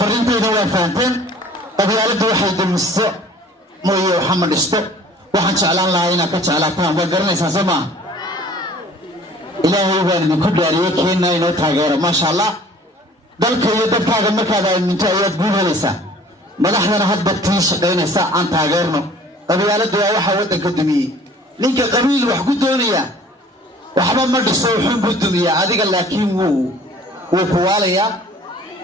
فرنتين ولا فانتين قبيلة واحد المسا مويه وحمد استو وحن شعلان الله هنا كشعلاتها وقرنا يسمع إلهي بان كل داريك هنا ينوتها غيره ما شاء الله ذلك يدك هذا مركز من تأييد بوهلسا مدحنا هاد بتيش قينا ساعة عن تاجرنا قبيلة دوا وحوت القدمية لينك قبيل وحقدونية وحبا مرد صوحون بالدنيا هذه لكن وكواليا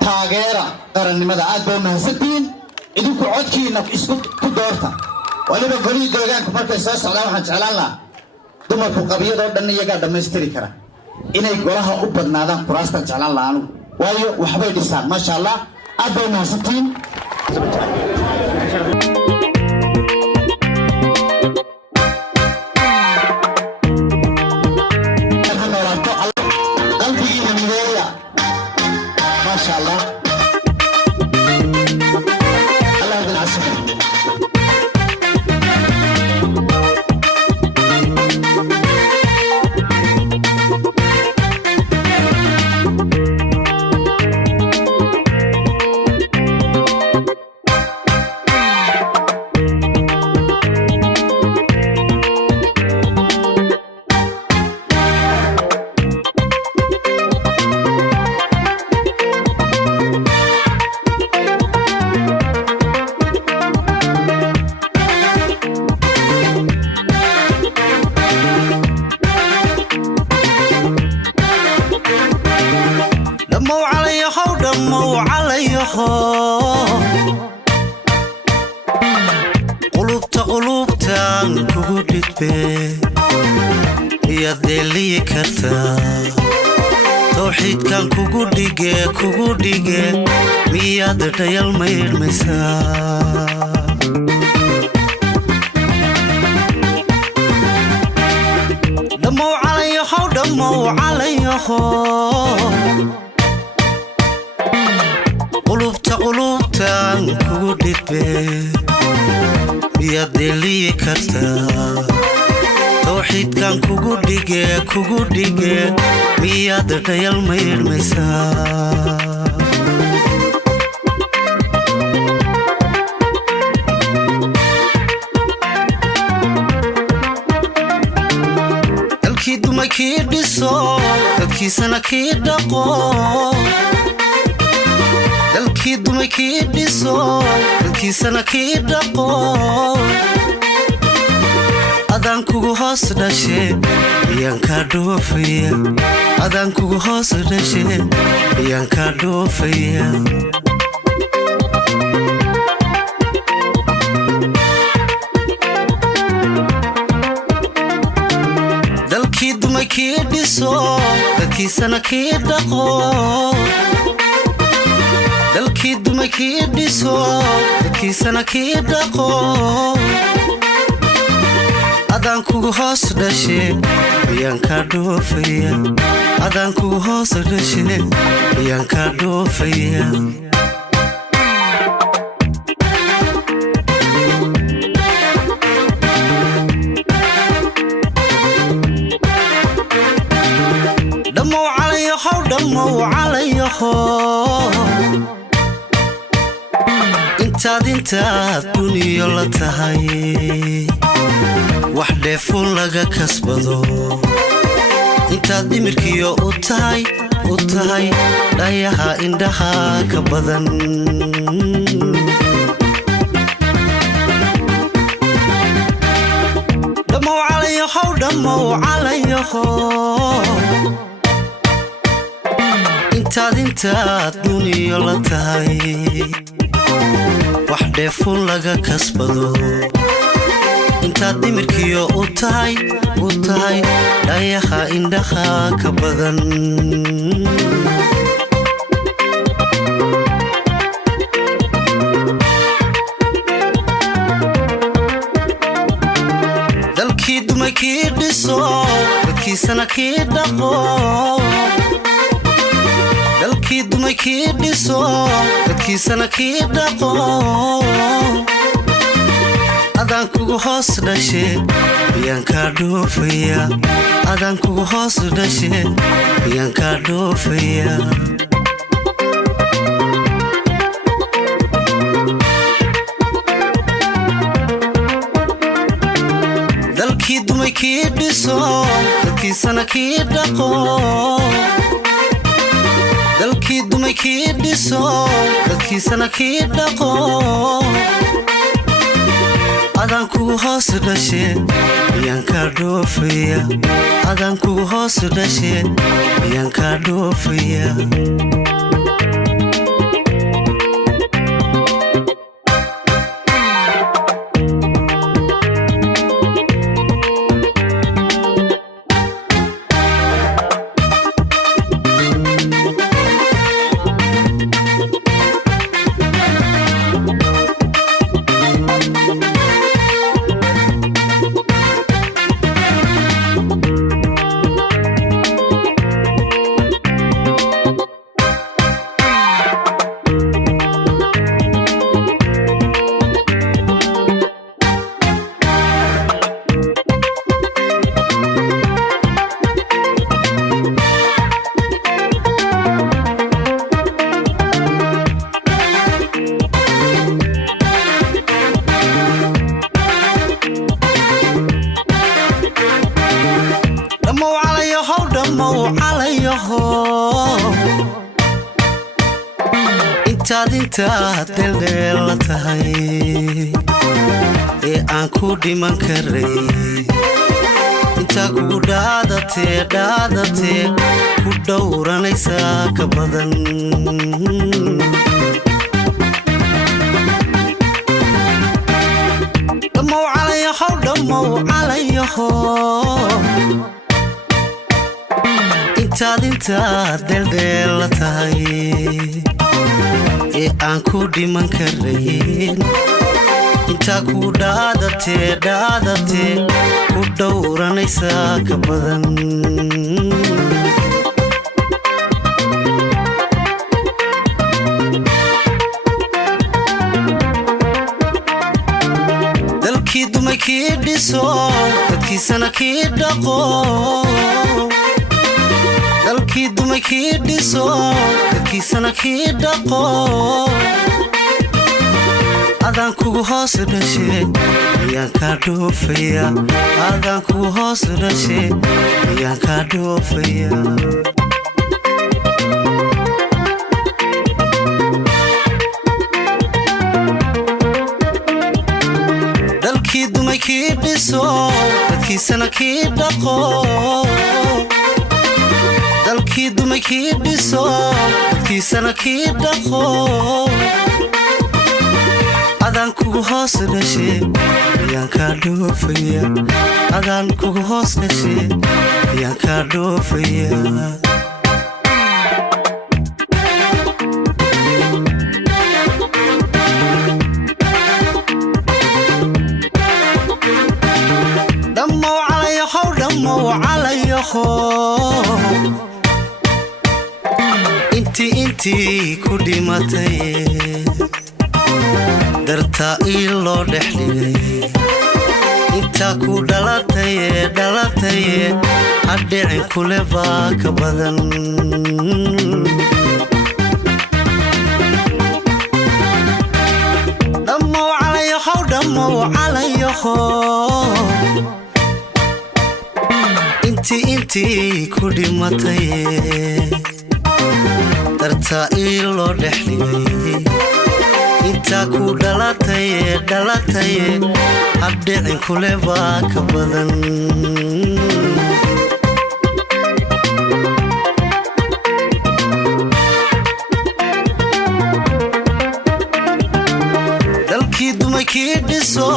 تاجرة قرن ماذا عادوا ستين إذا كعدكي إنك إسكت كدورتها وأنا بقولي دوجان كمرت أساس على واحد على الله دم القبيلة ودنا يقعد دمستري كرا إن يقولها أبد نادم براستة على الله عنه وايو وحبايب الإسلام ما شاء الله عادوا ستين ما شاء الله الله يهدي العسل قلوبتان كوغودت بي يا دلي كرتا توحيد كان كوغوديجي مياد ديال مير مسا دمو علي خو قلوبتان كوغودت بي يا دلي كرتا توحيد كان كوغوديجي مياد ديال مير مسا dalkii dumarkii dhiso dadkiisana kii dhaqo dalkii dumarkii dhiso dadkiisana kii dhaqo adaan kugu hoos dhashe ayaan ka dhoofaya adaan kugu hoos dhashe ayaan ka dhoofaya dalkii dumarkii dhiso dadkiisana kii dhaqo dalkii dumarkii dhiso dadkiisana kii dhaqo adaan kugu hoos dhashe ayaan ka dhoofaya adaan kugu hoos dhashe ayaan ka dhoofaya دمو علي خو intaad duniyo la tahay wax dheefun laga kasbado intaad dhimirkiyo u tahay dhayaha indhaha ka badan dhammow calayaho intaad duniyo la tahay wax dheefun laga kasbado intaad dhimirkiyo u tahay dhayaha indhaha ka badan dalkii dumarkii dhiso dadkiisana kii dhaqo dalkii dumarkii dhiso dadkiisana kii dhaqo adaan kugu hoos dhashe ayaan ka dhoofaya adaan kugu hoos dhashe ayaan ka dhoofaya kii dhiso dadkiisana kii dhaqo dalkii dumay kii dhiso dadkiisana kii dhaqo adaan kugu hoos dhashe ayaan ka dhoofaya adaan kugu hoos dhashe ayaan ka dhoofaya intaad dheeldheela tahay ee aan ku dhiman karay intaa kugu dhaadatee ku dhowranaysaa ka badan dhammow calayaho intaad dheeldheela tahay ee aan ku dhiman karayn intaa kugu dhaadatee ku dhowranaysaa ka badan dalkii dumay kii dhiso dadkiisana kii dhaqo dalkii dumay kii dhiso dadkiisana kii dhaqo adaan kugu hoos dhashe ayaan ka dhoofaya adaan kugu hoos dhashe ayaan ka dhoofaya dalkii dumay kii dhiso dadkiisana kii dhaqo dalkii dumay kii dhiso dadkiisana kii dhaqo adaan kugu hoos dhashe ayaan ka dhoofaya adaan kugu hoos dhashe ayaan ka dhoofaya dhammow calayaho intii ku dhimatay dartaa ii loo dhex dhigay intaa ku dhalataye hadhicin kule baa ka badan dhammow calayaho intii ku dhimatay dartaa ii loo dhex dhigay intaa ku dhalataye hadhicin kule baa ka badan dalkii dumay kii dhiso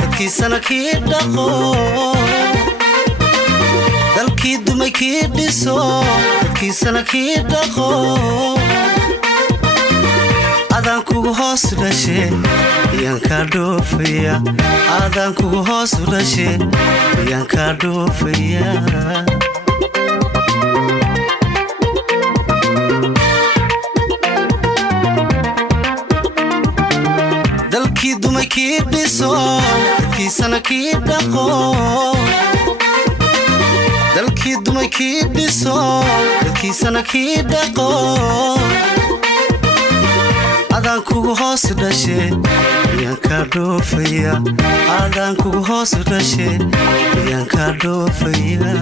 dadkiisana kii dhaqo dalkii dumay kii dhiso dadkiisana kii dhaqo adaan kugu hoos dhashe ayaan ka dhoofaya adaan kugu hoos dhashe ayaan ka dhoofaya dalkii dumay kii dhiso dadkiisana kii dhaqo dalkii dumay kii dhiso dadkiisana kii dhaqo adaan kugu hoos dhashe miyaan ka dhoofaya adaan kugu hoos dhashe miyaan ka dhoofaya